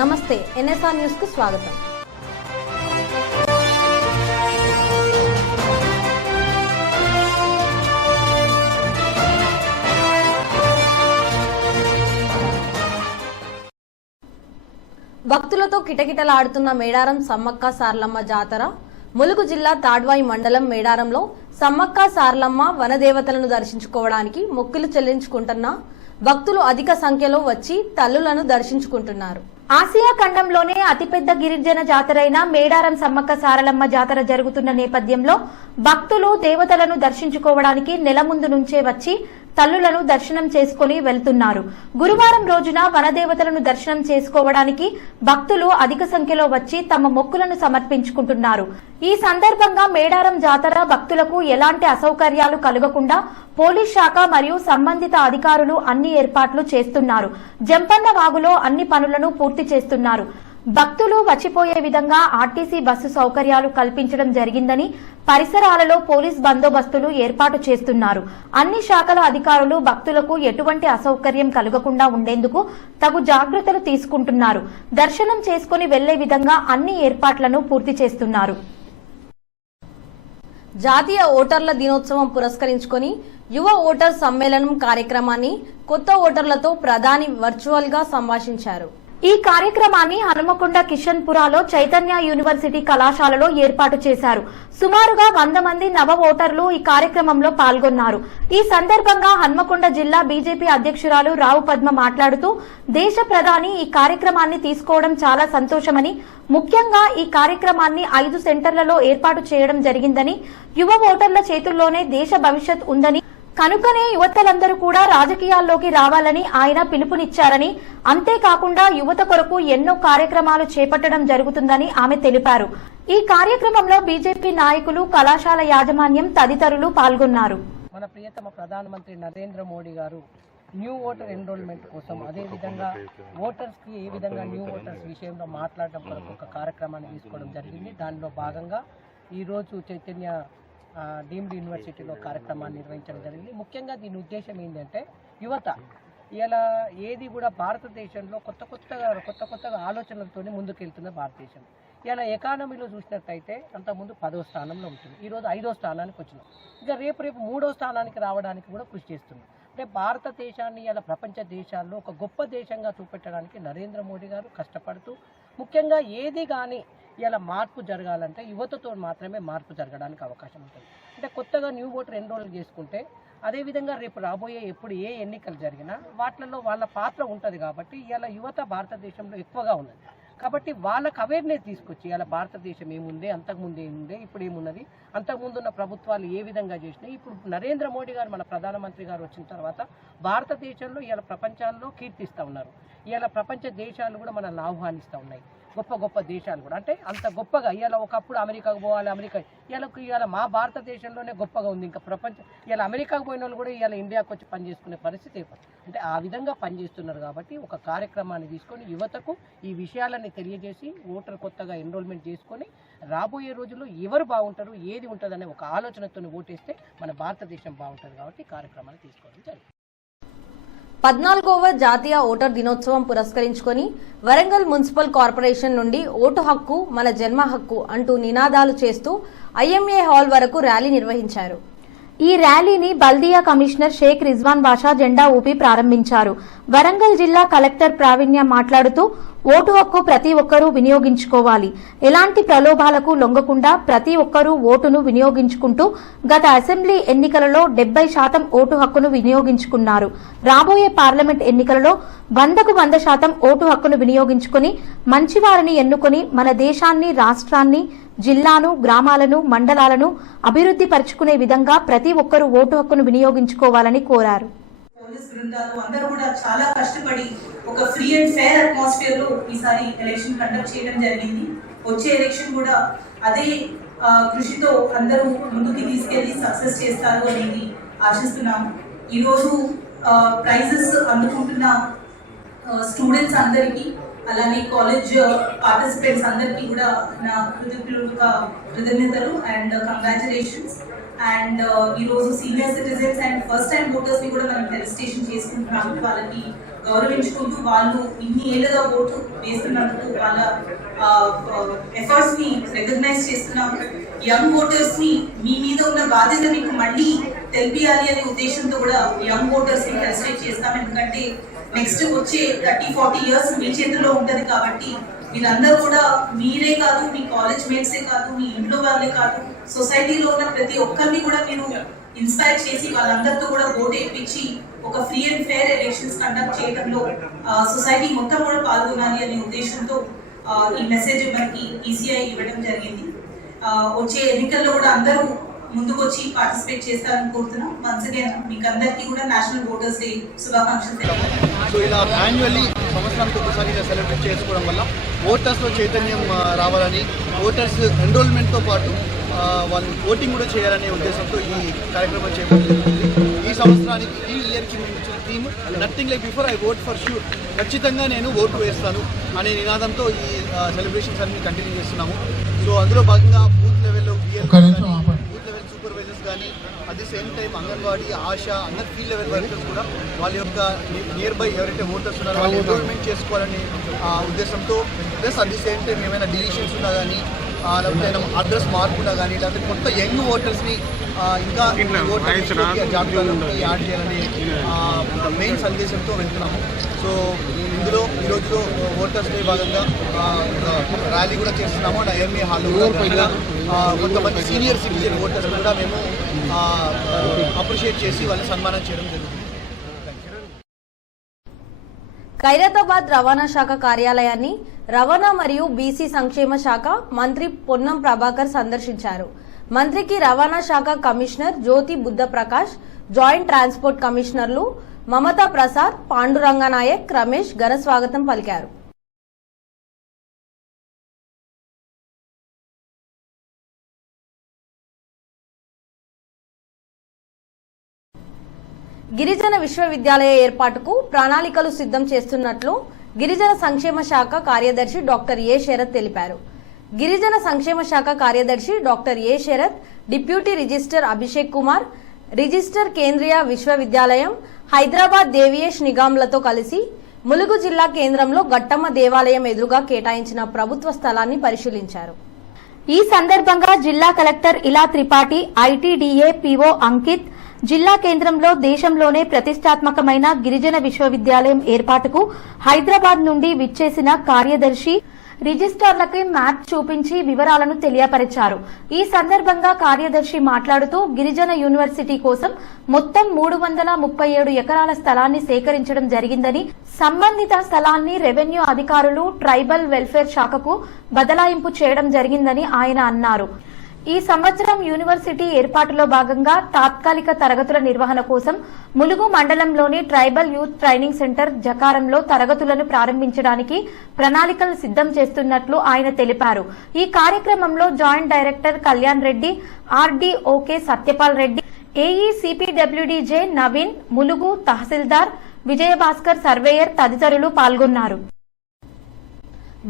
నమస్తే NSR news కు స్వాగతం. భక్తులతో కిటకిటలాడుతున్న మేడారం సమ్మక్క సారలమ్మ జాతర. ములుగు జిల్లా తాడ్వాయి మండలం మేడారంలో సమ్మక్క సారలమ్మ వనదేవతలను దర్శించుకోవడానికి మొక్కులు చెల్లించుకుంటున్న భక్తులు అధిక సంఖ్యలో వచ్చి తల్లులను దర్శించుకుంటున్నారు. ఆసియా ఖండంలోనే అతిపెద్ద గిరిజన జాతరైన మేడారం సమ్మక్క సారలమ్మ జాతర జరుగుతున్న నేపథ్యంలో భక్తులు దేవతలను దర్శించుకోవడానికి నెల ముందు నుంచే వచ్చి తల్లులను దర్శనం చేసుకుని వెళ్తున్నారు. గురువారం రోజున వనదేవతలను దర్శనం చేసుకోవడానికి భక్తులు అధిక సంఖ్యలో వచ్చి తమ మొక్కులను సమర్పించుకుంటున్నారు. ఈ సందర్భంగా మేడారం జాతర భక్తులకు ఎలాంటి అసౌకర్యాలు కలగకుండా పోలీస్ శాఖ మరియు సంబంధిత అధికారులు అన్ని ఏర్పాట్లు చేస్తున్నారు. జంపన్న వాగులో అన్ని పనులను పూర్తి చేస్తున్నారు. భక్తులు వచ్చిపోయే విధంగా ఆర్టీసీ బస్సు సౌకర్యాలు కల్పించడం జరిగిందని, పరిసరాలలో పోలీస్ బందోబస్తులు ఏర్పాటు చేస్తున్నారు. అన్ని శాఖల అధికారులు భక్తులకు ఎటువంటి అసౌకర్యం కలగకుండా ఉండేందుకు తగు జాగ్రత్తలు తీసుకుంటున్నారు. దర్శనం చేసుకుని వెళ్లే విధంగా అన్ని ఏర్పాట్లను పూర్తి చేస్తున్నారు. జాతీయ ఓటర్ల దినోత్సవం పురస్కరించుకొని యువ ఓటర్ సమ్మేళనం కార్యక్రమాన్ని కొత్త ఓటర్లతో ప్రధాని వర్చువల్ గా సంభాషించారు. ఈ కార్యక్రమాన్ని హనుమకొండ కిషన్పురాలో చైతన్య యూనివర్సిటీ కళాశాలలో ఏర్పాటు చేశారు. సుమారుగా 100 మంది నవ ఓటర్లు ఈ కార్యక్రమంలో పాల్గొన్నారు. ఈ సందర్భంగా హనుమకొండ జిల్లా బీజేపీ అధ్యక్షురాలు రావు పద్మ మాట్లాడుతూ, దేశ ప్రధాని ఈ కార్యక్రమాన్ని తీసుకోవడం చాలా సంతోషమని, ముఖ్యంగా ఈ కార్యక్రమాన్ని 5 సెంటర్లలో ఏర్పాటు చేయడం జరిగిందని, యువ ఓటర్ల చేతుల్లోనే దేశ భవిష్యత్ ఉందని, కనుకనే యువతలందరూ కూడా రాజకీయాల్లోకి రావాలని ఆయన పిలుపునిచ్చారని, అంతేకాకుండా యువత కొరకు ఎన్నో కార్యక్రమాలు చేపట్టడం జరుగుతుందని ఆమె తెలిపారు. ఈ కార్యక్రమంలో బీజేపీ నాయకులు, కళాశాల యాజమాన్యం తదితరులు పాల్గొన్నారు. మన ప్రియతమ ప్రధానమంత్రి నరేంద్ర మోడీ గారు న్యూ ఓటర్ ఎన్రోల్మెంట్ కోసం, అదేవిధంగా ఓటర్స్ కి ఏ విధంగా న్యూ ఓటర్స్ విషయంలో మాట్లాడడం కొరకు ఒక కార్యక్రమాన్ని తీసుకోవడం జరిగింది. దానిలో భాగంగా ఈరోజు చైతన్య డీమ్డ్ యూనివర్సిటీలో కార్యక్రమాన్ని నిర్వహించడం జరిగింది. ముఖ్యంగా దీని ఉద్దేశం ఏంటంటే, యువత ఇలా ఏది కూడా భారతదేశంలో కొత్త కొత్తగా ఆలోచనలతో ముందుకెళ్తుంది భారతదేశం. ఇలా ఎకానమీలో చూసినట్టయితే అంతకుముందు 10వ స్థానంలో ఉంటుంది, ఈరోజు 5వ స్థానానికి వచ్చినాం. ఇంకా రేపు 3వ స్థానానికి రావడానికి కూడా కృషి చేస్తున్నాం. అంటే భారతదేశాన్ని ఇలా ప్రపంచ దేశాల్లో ఒక గొప్ప దేశంగా చూపెట్టడానికి నరేంద్ర మోడీ గారు కష్టపడుతూ, ముఖ్యంగా ఏది కానీ ఇలా మార్పు జరగాలంటే యువతతో మాత్రమే మార్పు జరగడానికి అవకాశం ఉంటుంది. అంటే కొత్తగా న్యూ ఓటర్ ఎన్రోల్ చేసుకుంటే, అదేవిధంగా రేపు రాబోయే ఎప్పుడు ఏ ఎన్నికలు జరిగినా వాటిల్లో వాళ్ళ పాత్ర ఉంటుంది. కాబట్టి ఇలా యువత భారతదేశంలో ఎక్కువగా ఉన్నది. కాబట్టి వాళ్ళకు అవేర్నెస్ తీసుకొచ్చి ఇలా భారతదేశం ఏముంది, అంతకుముందు ఏముంది, ఇప్పుడు ఏమున్నది, అంతకుముందున్న ప్రభుత్వాలు ఏ విధంగా చేసినాయి, ఇప్పుడు నరేంద్ర మోడీ గారు మన ప్రధానమంత్రి గారు వచ్చిన తర్వాత భారతదేశంలో ఇలా ప్రపంచాల్లో కీర్తిస్తూ ఉన్నారు. ఇలా ప్రపంచ దేశాలు కూడా మనల్ని ఆహ్వానిస్తూ ఉన్నాయి. గొప్ప దేశాలు కూడా, అంటే అంత గొప్పగా ఇలా ఒకప్పుడు అమెరికాకు పోవాలి, ఇవాళ మా భారతదేశంలోనే గొప్పగా ఉంది. ఇంకా ప్రపంచం ఇలా అమెరికాకు పోయిన వాళ్ళు కూడా ఇలా ఇండియాకు వచ్చి పనిచేసుకునే పరిస్థితి అంటే ఆ విధంగా పనిచేస్తున్నారు. కాబట్టి ఒక కార్యక్రమాన్ని తీసుకొని యువతకు ఈ విషయాలన్నీ తెలియజేసి ఓటర్ కొత్తగా ఎన్రోల్మెంట్ చేసుకొని రాబోయే రోజుల్లో ఎవరు బాగుంటారు, ఏది ఉంటుందనే ఒక ఆలోచనతో ఓటేస్తే మన భారతదేశం బాగుంటుంది. కాబట్టి కార్యక్రమాన్ని తీసుకోవడం జరిగింది. 14వ జాతీయ ఓటర్ దినోత్సవం పురస్కరించుకొని వరంగల్ మున్సిపల్ కార్పొరేషన్ నుండి ఓటు హక్కు మన జన్మ హక్కు అంటూ నినాదాలు చేస్తూ ఐఎంఏ హాల్ వరకు ర్యాలీ నిర్వహించారు. ఈ ర్యాలీని బల్దియా కమిషనర్ షేక్ రిజ్వాన్ బాషా జెండా ఊపి ప్రారంభించారు. వరంగల్ జిల్లా కలెక్టర్ ప్రావీణ్య మాట్లాడుతూ, ఓటు హక్కు ప్రతి ఒక్కరూ వినియోగించుకోవాలి. ఎలాంటి ప్రలోభాలకు లొంగకుండా ప్రతి ఒక్కరూ ఓటును వినియోగించుకుంటూ గత అసెంబ్లీ ఎన్నికలలో 70% ఓటు హక్కును వినియోగించుకున్నారు. రాబోయే పార్లమెంట్ ఎన్నికలలో 100కు 100% ఓటు హక్కును వినియోగించుకుని మంచివారిని ఎన్నుకొని మన దేశాన్ని, రాష్ట్రాన్ని, జిల్లాను, గ్రామాలను, మండలాలను అభివృద్ధి పరుచుకునే విధంగా ప్రతి ఒక్కరూ ఓటు హక్కును వినియోగించుకోవాలని కోరారు. పోలీస్ బృందాలు అందరూ కూడా చాలా కష్టపడి ఒక ఫ్రీ అండ్ ఫెయిర్ అట్మాస్ఫియర్ లో ఈసారి ఎలక్షన్ కండక్ట్ చేయడం జరిగింది. వచ్చే ఎలక్షన్ కూడా అదే కృషితో అందరూ ముందుకు తీసుకెళ్లి సక్సెస్ చేస్తారు అనేది ఆశిస్తున్నాము. ఈరోజు ప్రైజెస్ అందుకుంటున్న స్టూడెంట్స్ అందరికీ, అలానే కాలేజ్ పార్టిసిపెంట్స్ అందరికీ కూడా నా కృతజ్ఞతలు అండ్ కంగ్రాచులేషన్స్. అండ్ ఈ రోజు senior citizens and first time voters ని కూడా మనం ఫెలిసిటేషన్ చేసుకుంటున్నాము. వాళ్ళకి గౌరవించుకుంటూ వాళ్ళు ఇన్ని ఏళ్ళుగా ఓటు వేస్తున్నందుకు వాళ్ళ ఎఫర్ట్స్ ని రికగ్నైజ్ చేస్తున్నాము. యంగ్ ఓటర్స్ ని మీ మీద ఉన్న బాధ్యత మీకు మళ్ళీ తెలిపియాలి అనే ఉద్దేశంతో కూడా యంగ్ ఓటర్స్ ని ఫెలిసిటేట్ చేస్తాం. ఎందుకంటే నెక్స్ట్ వచ్చే 30-40 ఇయర్స్ మీ చేతిలో ఉంటది కాబట్టి వీళ్ళందరూ కూడా మీరే కాదు, మీ కాలేజ్ మేట్సే కాదు, మీ ఇంట్లో వాళ్ళే కాదు, సొసైటీలో ఉన్న ప్రతి ఒక్కరిని కూడా మీరు ఇన్స్పైర్ చేసి వాళ్ళందరితో కూడా ఓటు వేయించి ఒక free and fair elections conduct చేయడంలో సొసైటీ మొత్తం కూడా పాల్గొనాలి అనే ఉద్దేశంతో ఈ మెసేజ్ మనకి ఈసీఐ ఇవ్వడం జరిగింది. వచ్చే ఎన్నికల్లో కూడా అందరూ ముందుకు వచ్చి పార్టిసిపేట్ చేస్తారని కోరుతున్నాం. వన్స్ అగైన్ మీకు అందరికీ కూడా నేషనల్ ఓటర్స్ డే శుభాకాంక్షలు. సో ఇలా యాన్యువల్లీ సంవత్సరానికి ఒకసారి ఇలా సెలబ్రేట్ చేసుకోవడం వల్ల ఓటర్స్లో చైతన్యం రావాలని, ఓటర్స్ ఎన్రోల్మెంట్తో పాటు వాళ్ళు ఓటింగ్ కూడా చేయాలనే ఉద్దేశంతో ఈ కార్యక్రమం చేపడుతుంది. ఈ సంవత్సరానికి ఈ ఇయర్కి మేము ఇచ్చిన theme nothing like before I vote for sure, ఖచ్చితంగా నేను ఓటు వేస్తాను అనే నినాదంతో ఈ సెలబ్రేషన్స్ అన్ని కంటిన్యూ చేస్తున్నాము. సో అందులో భాగంగా బూత్ లెవెల్లో బూత్ లెవెల్ సూపర్వైజర్స్ కానీ, at the same time anganwadi, ASHA, అందరు ఫీల్డ్ లెవెల్ వర్కర్స్ కూడా వాళ్ళ యొక్క నియర్ బై ఎవరైతే ఓటర్స్ ఉన్నారో వాళ్ళు ఎన్రోల్మెంట్ చేసుకోవాలనే ఉద్దేశంతో, plus at the same time ఏమైనా డిలీషన్స్ ఉన్నా కానీ, లేకపోతే అడ్రస్ మార్పు ఉన్నా కానీ, లేకపోతే కొత్త యంగ్ ఓటర్స్ని ఇంకా జాబితాలోకి యాడ్ చేయాలని మెయిన్ సందేశంతో వెళ్తున్నాము. సో ఇందులో ఈరోజు ఓటర్స్ డే భాగంగా ర్యాలీ కూడా చేస్తున్నాము. అండ్ ఐఎంఏ హాల్లో కొంతమంది సీనియర్ సిటిజన్ ఓటర్స్ కూడా మేము అప్రిషియేట్ చేసి వాళ్ళని సన్మానం చేయడం జరుగుతుంది. ఖైరతాబాద్ రవాణా శాఖ కార్యాలయాన్ని రవాణా మరియు బీసీ సంక్షేమ శాఖ మంత్రి పొన్నం ప్రభాకర్ సందర్శించారు. మంత్రికి రవాణా శాఖ కమిషనర్ జ్యోతి బుద్ధ ప్రకాష్, జాయింట్ ట్రాన్స్పోర్ట్ కమిషనర్లు మమతా ప్రసాద్, పాండురంగనాయక్, రమేష్ ఘన స్వాగతం పలికారు. గిరిజన విశ్వవిద్యాలయ ఏర్పాటుకు ప్రణాళికలు సిద్ధం చేస్తున్నట్లు గిరిజన సంక్షేమ శాఖ కార్యదర్శి డాక్టర్ ఏ శరత్ తెలిపారు. గిరిజన సంక్షేమ శాఖ కార్యదర్శి doctor A Sarath, deputy registrar Abhishek Kumar, registrar కేంద్రీయ విశ్వవిద్యాలయం హైదరాబాద్ దేవియేష్ నిగాంలతో కలిసి ములుగు జిల్లా కేంద్రంలో గట్టమ్మ దేవాలయం ఎదురుగా కేటాయించిన ప్రభుత్వ స్థలాన్ని పరిశీలించారు. ఈ సందర్భంగా జిల్లా కలెక్టర్ ఇలా త్రిపాఠి, ఐటీడీఏ పీఓ అంకిత్, జిల్లా కేంద్రంలో దేశంలోనే ప్రతిష్టాత్మకమైన గిరిజన విశ్వవిద్యాలయం ఏర్పాటుకు హైదరాబాద్ నుండి విచ్చేసిన కార్యదర్శి రిజిస్ట్రార్లకి మ్యాప్ చూపించి వివరాలను తెలియపరిచారు. ఈ సందర్భంగా కార్యదర్శి మాట్లాడుతూ గిరిజన యూనివర్సిటీ కోసం మొత్తం 337 ఎకరాల స్థలాన్ని సేకరించడం జరిగిందని, సంబంధిత స్థలాన్ని రెవెన్యూ అధికారులు ట్రైబల్ వెల్ఫేర్ శాఖకు బదలాయింపు చేయడం జరిగిందని ఆయన అన్నారు. ఈ సంవత్సరం యూనివర్సిటీ ఏర్పాటులో భాగంగా తాత్కాలిక తరగతుల నిర్వహణ కోసం ములుగు మండలంలోని ట్రైబల్ యూత్ ట్రైనింగ్ సెంటర్ జకారంలో తరగతులను ప్రారంభించడానికి ప్రణాళికలు సిద్ధం చేస్తున్నట్లు ఆయన తెలిపారు. ఈ కార్యక్రమంలో జాయింట్ డైరెక్టర్ కళ్యాణ్ రెడ్డి, ఆర్డీఓకే సత్యపాల్ రెడ్డి, ఏఈ సిపిడబ్ల్యూడీజే నవీన్, ములుగు తహసీల్దార్ విజయభాస్కర్, సర్వేయర్ తదితరులు పాల్గొన్నారు.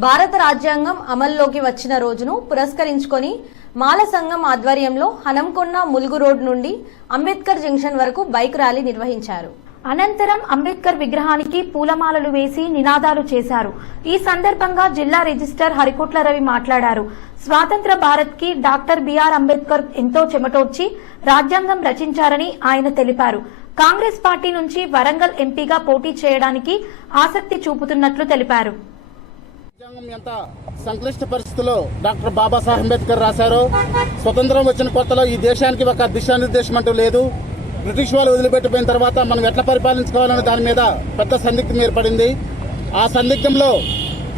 భారత రాజ్యాంగం అమల్లోకి వచ్చిన రోజును పురస్కరించుకొని మాల సంఘం ఆధ్వర్యంలో హనంకొండ ములుగు రోడ్ నుండి అంబేద్కర్ జంక్షన్ వరకు బైక్ ర్యాలీ నిర్వహించారు. అనంతరం అంబేద్కర్ విగ్రహానికి పూలమాలలు వేసి నినాదాలు చేశారు. ఈ సందర్భంగా జిల్లా రిజిస్టర్ హరికోట్ల రవి మాట్లాడారు. స్వాతంత్ర భారత్ కి డాక్టర్ బిఆర్ అంబేద్కర్ ఎంతో చెమటోడ్చి రాజ్యాంగం రచించారని ఆయన తెలిపారు. కాంగ్రెస్ పార్టీ నుంచి వరంగల్ ఎంపీగా పోటీ చేయడానికి ఆసక్తి చూపుతున్నట్లు తెలిపారు. ఎంత సంక్లిష్ట పరిస్థితుల్లో డాక్టర్ బాబాసాహెబ్ అంబేద్కర్ రాశారో, స్వతంత్రం వచ్చిన కొత్తలో ఈ దేశానికి ఒక దిశానిర్దేశం అంటూ లేదు. బ్రిటిష్ వాళ్ళు వదిలిపెట్టిపోయిన తర్వాత మనం ఎట్లా పరిపాలించుకోవాలనే దాని మీద పెద్ద సందిగ్ధం ఏర్పడింది. ఆ సందిగ్ధంలో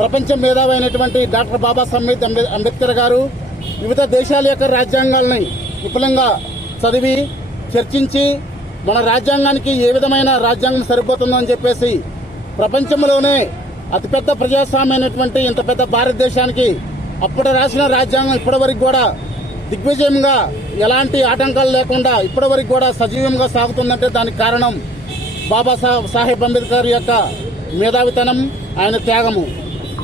ప్రపంచ మేధావైనటువంటి డాక్టర్ బాబాసాహెబ్ అంబేద్కర్ గారు వివిధ దేశాల యొక్క రాజ్యాంగాల్ని విపులంగా చదివి చర్చించి మన రాజ్యాంగానికి ఏ విధమైన రాజ్యాంగం సరిపోతుందో అని చెప్పేసి ప్రపంచంలోనే అతిపెద్ద ప్రజాస్వామ్యమైనటువంటి ఇంత పెద్ద భారతదేశానికి అప్పుడు రాసిన రాజ్యాంగం ఇప్పటివరకు కూడా దిగ్విజయంగా ఎలాంటి ఆటంకాలు లేకుండా ఇప్పటివరకు కూడా సజీవంగా సాగుతుందంటే దానికి కారణం బాబాసాహెబ్ అంబేద్కర్ యొక్క మేధావితనం, ఆయన త్యాగము.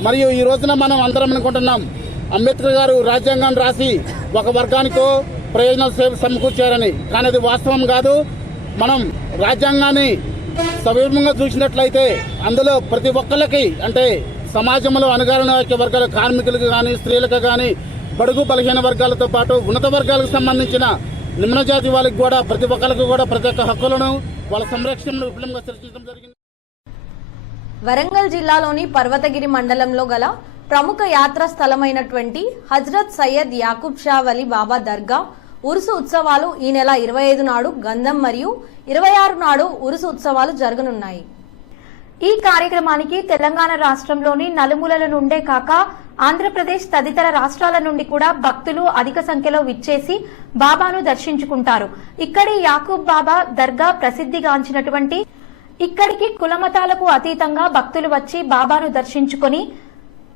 మరియు ఈ రోజున మనం అందరం అనుకుంటున్నాం, అంబేద్కర్ గారు రాజ్యాంగాన్ని రాసి ఒక వర్గానికో ప్రయోజనాలు సమకూర్చారని. కానీ అది వాస్తవం కాదు. మనం రాజ్యాంగాన్ని సవివరంగా చూసినట్లయితే అందులో ప్రతి ఒక్కళ్ళకి, అంటే సమాజంలో అణగారిన వర్గాల కార్మికులకు కానీ, స్త్రీలకు కానీ, బడుగు బలహీన వర్గాలతో పాటు ఉన్నత వర్గాలకు సంబంధించిన నిమ్న జాతి వాళ్ళకి కూడా ప్రతి ఒక్కరికి కూడా ప్రతి ఒక్క హక్కులను వాళ్ళ సంరక్షణను విపులంగా చర్చించడం జరిగింది. వరంగల్ జిల్లాలోని పర్వతగిరి మండలంలో గల ప్రముఖ యాత్రా స్థలమైనటువంటి హజ్రత్ సయ్యద్ యాకూబ్ షా వలి బాబా దర్గా ఉరుసు ఉత్సవాలు ఈ నెల 25 నాడు గంధం మరియు 26 నాడు ఉరుసు ఉత్సవాలు జరగనున్నాయి. ఈ కార్యక్రమానికి తెలంగాణ రాష్ట్రంలోని నలుమూలల నుండే కాక ఆంధ్రప్రదేశ్ తదితర రాష్ట్రాల నుండి కూడా భక్తులు అధిక సంఖ్యలో విచ్చేసి బాబాను దర్శించుకుంటారు. ఇక్కడి యాకూబ్ బాబా దర్గా ప్రసిద్ధిగాంచినటువంటి ఇక్కడికి కులమతాలకు అతీతంగా భక్తులు వచ్చి బాబాను దర్శించుకొని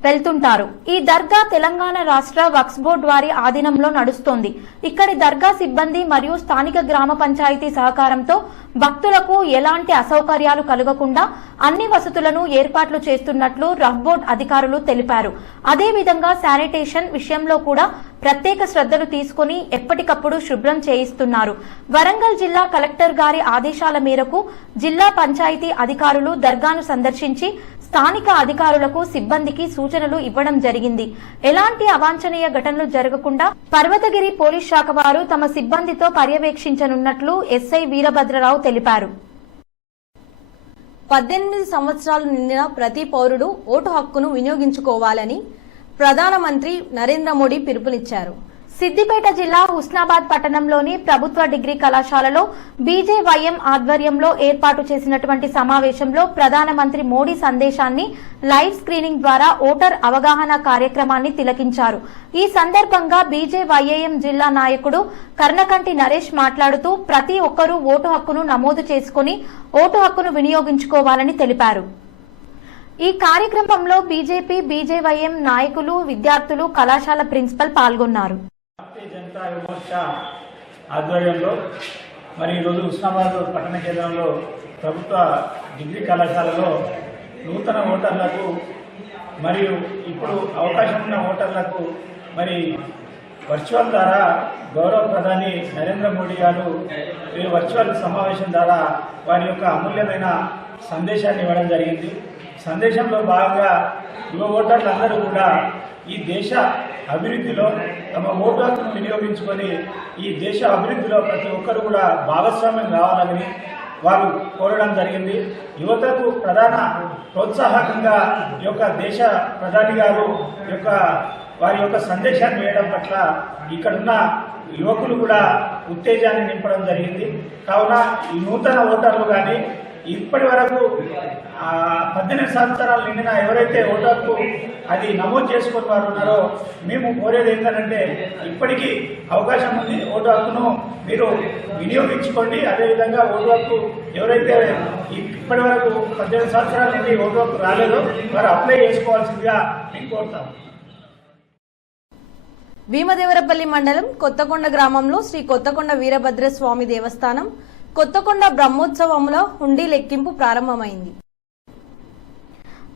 వెళ్తుంటారు. ఈ దర్గా తెలంగాణ రాష్ట్ర వక్ఫ్ బోర్డు వారి ఆధీనంలో నడుస్తోంది. ఇక్కడి దర్గా సిబ్బంది మరియు స్థానిక గ్రామ పంచాయతీ సహకారంతో భక్తులకు ఎలాంటి అసౌకర్యాలు కలగకుండా అన్ని వసతులను ఏర్పాట్లు చేస్తున్నట్లు వక్ఫ్ బోర్డు అధికారులు తెలిపారు. అదేవిధంగా శానిటేషన్ విషయంలో కూడా ప్రత్యేక శ్రద్ధలు తీసుకుని ఎప్పటికప్పుడు శుభ్రం చేయిస్తున్నారు. వరంగల్ జిల్లా కలెక్టర్ గారి ఆదేశాల మేరకు జిల్లా పంచాయతీ అధికారులు దర్గాను సందర్శించి స్థానిక అధికారులకు సిబ్బందికి సూచనలు ఇవ్వడం జరిగింది. ఎలాంటి అవాంఛనీయ ఘటనలు జరగకుండా పర్వతగిరి పోలీస్ శాఖ వారు తమ సిబ్బందితో పర్యవేక్షించనున్నట్లు ఎస్ఐ వీరభద్రరావు తెలిపారు. 18 సంవత్సరాలు నిండిన ప్రతి పౌరుడు ఓటు హక్కును వినియోగించుకోవాలని ప్రధానమంత్రి నరేంద్ర మోడీ పిలుపునిచ్చారు. సిద్దిపేట జిల్లా హుస్నాబాద్ పట్టణంలోని ప్రభుత్వ డిగ్రీ కళాశాలలో బీజేవైఎం ఆధ్వర్యంలో ఏర్పాటు చేసినటువంటి సమావేశంలో ప్రధానమంత్రి మోడీ సందేశాన్ని లైవ్ స్క్రీనింగ్ ద్వారా ఓటర్ అవగాహన కార్యక్రమాన్ని తిలకించారు. ఈ సందర్భంగా బీజేవైఎం జిల్లా నాయకుడు కర్ణకంటి నరేష్ మాట్లాడుతూ ప్రతి ఒక్కరూ ఓటు హక్కును నమోదు చేసుకుని ఓటు హక్కును వినియోగించుకోవాలని తెలిపారు. ఈ కార్యక్రమంలో బీజేపీ బీజేవైఎం నాయకులు, విద్యార్థులు, కళాశాల ప్రిన్సిపల్ పాల్గొన్నారు. భారతీయ జనతా మోర్చా ఆధ్వర్యంలో మరి ఈరోజు హుస్నాబాద్ పట్టణ కేంద్రంలో ప్రభుత్వ డిగ్రీ కళాశాలలో నూతన ఓటర్లకు మరియు ఇప్పుడు అవకాశం ఉన్న ఓటర్లకు మరి వర్చువల్ ద్వారా గౌరవ ప్రధాని నరేంద్ర మోడీ గారు ఈ వర్చువల్ సమావేశం ద్వారా వారి యొక్క అమూల్యమైన సందేశాన్ని ఇవ్వడం జరిగింది. సందేశంలో భాగంగా యువ ఓటర్లందరూ కూడా ఈ దేశ అభివృద్ధిలో తమ ఓటు హక్కును వినియోగించుకొని ఈ దేశ అభివృద్ధిలో ప్రతి ఒక్కరు కూడా భాగస్వామ్యం కావాలని వారు కోరడం జరిగింది. యువతకు ప్రధాన ప్రోత్సాహకంగా ఈ యొక్క దేశ ప్రధాని గారు వారి యొక్క సందేశాన్ని వేయడం పట్ల ఇక్కడున్న యువకులు కూడా ఉత్తేజాన్ని నింపడం జరిగింది. కావున ఈ నూతన ఓటర్లు కానీ ఇప్పటి వరకు 18 సంవత్సరాలు నిండిన ఎవరైతే ఓటు హక్కు అది నమోదు చేసుకుని వారు ఉన్నారో మేము కోరేది ఏంటంటే ఇప్పటికీ అవకాశం ఉంది, ఓటు హక్కును మీరు వినియోగించుకోండి. అదేవిధంగా ఓటు హక్కు ఎవరైతే ఇప్పటి వరకు 18 సంవత్సరాల నుండి ఓటు హక్కు రాలేదో వారు అప్లై చేసుకోవాల్సిందిగా మేము కోరుతాం. భీమదేవరపల్లి మండలం కొత్తకొండ గ్రామంలో శ్రీ కొత్తకొండ వీరభద్ర స్వామి దేవస్థానం కొత్తకొండ బ్రహ్మోత్సవంలో హుండీ లెక్కింపు ప్రారంభమైంది.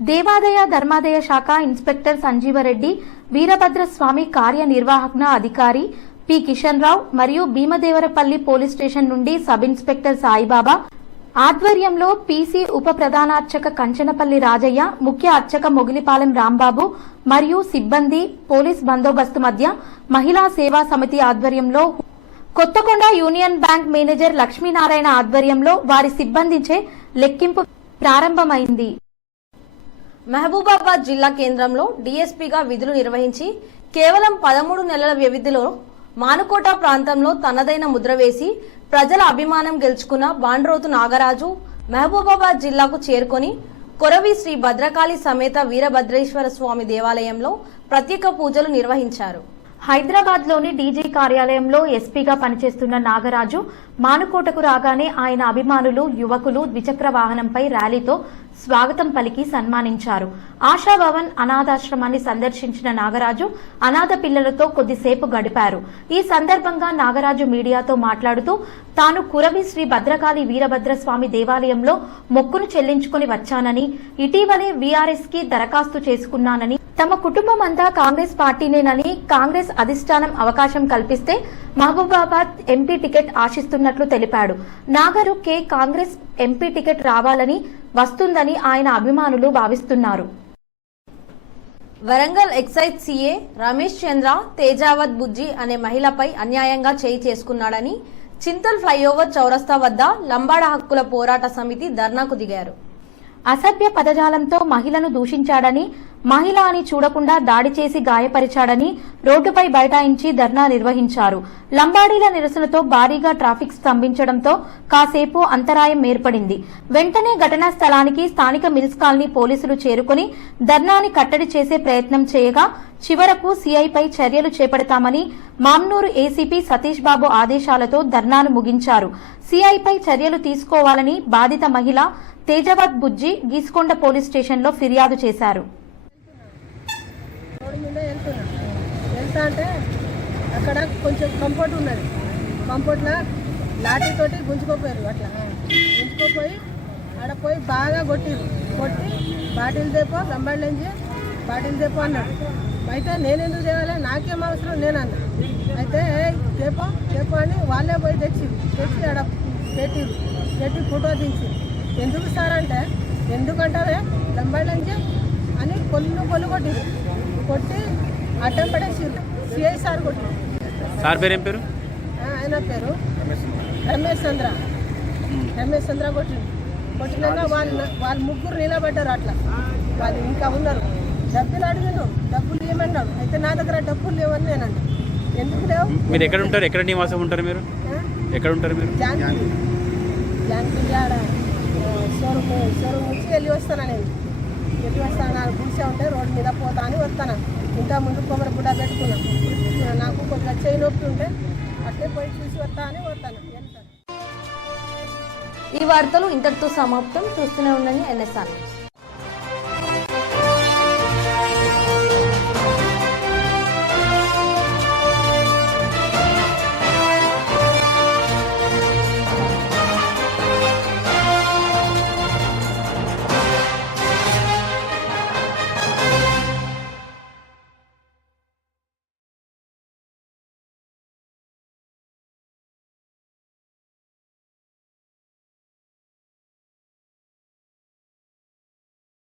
దేవాదాయ ధర్మాదాయ శాఖ ఇన్స్పెక్టర్ సంజీవరెడ్డి, వీరభద్ర స్వామి కార్యనిర్వాహక అధికారి పి కిషన్ రావు మరియు భీమదేవరపల్లి పోలీస్ స్టేషన్ నుండి సబ్ ఇన్స్పెక్టర్ సాయిబాబా ఆధ్వర్యంలో పీసీ ఉప ప్రధానార్చక కంచనపల్లి రాజయ్య, ముఖ్య అర్చక మొగిలిపాలెం రాంబాబు మరియు సిబ్బంది పోలీస్ బందోబస్తు మధ్య మహిళా సేవా సమితి ఆధ్వర్యంలో Kothakonda union bank manager Lakshminarayana ఆధ్వర్యంలో వారి సిబ్బందిచే లెక్కింపు ప్రారంభమైంది. మహబూబాబాద్ జిల్లా కేంద్రంలో డీఎస్పీగా విధులు నిర్వహించి కేవలం 13 నెలల వ్యవధిలో మానుకోట ప్రాంతంలో తనదైన ముద్ర వేసి ప్రజల అభిమానం గెలుచుకున్న బాండ్రోతు నాగరాజు మహబూబాబాద్ జిల్లాకు చేరుకొని కొరవి శ్రీ భద్రకాళి సమేత వీరభద్రేశ్వర స్వామి దేవాలయంలో ప్రత్యేక పూజలు నిర్వహించారు. హైదరాబాద్ లోని డీజీ కార్యాలయంలో ఎస్పీగా పనిచేస్తున్న నాగరాజు మానుకోటకు రాగానే ఆయన అభిమానులు, యువకులు ద్విచక్ర వాహనంపై ర్యాలీతో స్వాగతం పలికి సన్మానించారు. ఆశాభవన్ అనాథాశ్రమాన్ని సందర్శించిన నాగరాజు అనాథ పిల్లలతో కొద్దిసేపు గడిపారు. ఈ సందర్భంగా నాగరాజు మీడియాతో మాట్లాడుతూ తాను కురవి శ్రీ భద్రకాళి వీరభద్ర స్వామి దేవాలయంలో మొక్కును చెల్లించుకుని వచ్చానని, ఇటీవలే వీఆర్ఎస్ కి దరఖాస్తు చేసుకున్నానని, తమ కుటుంబం అంతా కాంగ్రెస్ పార్టీనేనని కాంగ్రెస్ అధిష్టానం అవకాశం కల్పిస్తే మహబూబాబాద్ ఎంపీ టికెట్ ఆశిస్తున్నట్లు తెలిపాడు. నాగరు కే కాంగ్రెస్ ఎంపీ టికెట్ రావాలని వస్తుందని ఆయన అభిమానులు భావిస్తున్నారు. వరంగల్ ఎక్సైజ్ సీఏ రమేష్ చంద్ర తేజావత్ బుజ్జి అనే మహిళపై అన్యాయంగా చేయి చేసుకున్నాడని చింతల్ ఫ్లైఓవర్ చౌరస్తా వద్ద లంబాడ హక్కుల పోరాట సమితి ధర్నాకు దిగారు. అసభ్య పదజాలంతో మహిళను దూషించాడని, మహిళ అని చూడకుండా దాడి చేసి గాయపరిచాడని రోడ్డుపై బైఠాయించి ధర్నా నిర్వహించారు. లంబాడీల నిరసనతో భారీగా ట్రాఫిక్ స్తంభించడంతో కాసేపు అంతరాయం ఏర్పడింది. వెంటనే ఘటనా స్థలానికి స్థానిక మిల్స్ కాలనీ పోలీసులు చేరుకుని ధర్నాని కట్టడి చేసే ప్రయత్నం చేయగా చివరకు సీఐపై చర్యలు చేపడతామని మామ్నూరు ఏసీపీ సతీష్ బాబు ఆదేశాలతో ధర్నాను ముగించారు. సీఐపై చర్యలు తీసుకోవాలని బాధిత మహిళ తేజావత్ బుజ్జి గీసుకొండ పోలీస్ స్టేషన్లో ఫిర్యాదు చేశారు. వెళ్తా అంటే అక్కడ కొంచెం కంఫర్ట్ ఉన్నది. కంఫర్ట్లో లాఠీతోటి గుంజుకోపోయారు. అట్లా గుంజుకోపోయి ఆడ పోయి బాగా కొట్టి బాటిల్ దేపో లంబాడి నుంచి బాటిల్ దేపో అన్నాడు. అయితే నేనెందుకు తేవాలి, నాకేం అవసరం నేనన్నా. అయితే దేపో అని వాళ్ళే పోయి తెచ్చి ఆడ పెట్టి ఫోటో దించి ఎందుకు సార్ అంటే ఎందుకంటారే లంబాడి నుంచి అని కొల్లు కొట్టి అడ్డం పడేసిర్రు. సిఐ సార్ కొట్టి. సార్ పేరు ఏం పేరు? ఆయన పేరు రమేష్ చంద్ర కొట్టినాక వాళ్ళు ముగ్గురు నిలబడ్డారు. అట్లా వాళ్ళు ఇంకా ఉన్నారు. డబ్బులు అడిగిను, డబ్బులు ఇవ్వమన్నాడు. అయితే నా దగ్గర డబ్బులు లేవని నేనండి. ఎందుకు లేవు? మీరు ఎక్కడ ఉంటారు? ఎక్కడ నివాసం ఉంటారు మీరు? ఎక్కడ ఉంటారు మీరు? జాన్కి ఆడ షోరూమ్ నుంచి వెళ్ళి వస్తాను. నాకు గుడిసే ఉంటే రోడ్డు మీద పోతా అని వస్తాను. ఇంకా ముందు కొమ్మరి గుడ్డ పెట్టుకున్నాను. నాకు కొంచెం చేయి నొప్పి ఉంటే అట్లే పోయి చూసి వస్తా అని వస్తాను. ఈ వార్తలు ఇంతటితో సమాప్తం. చూస్తూనే ఉండండి NSR న్యూస్.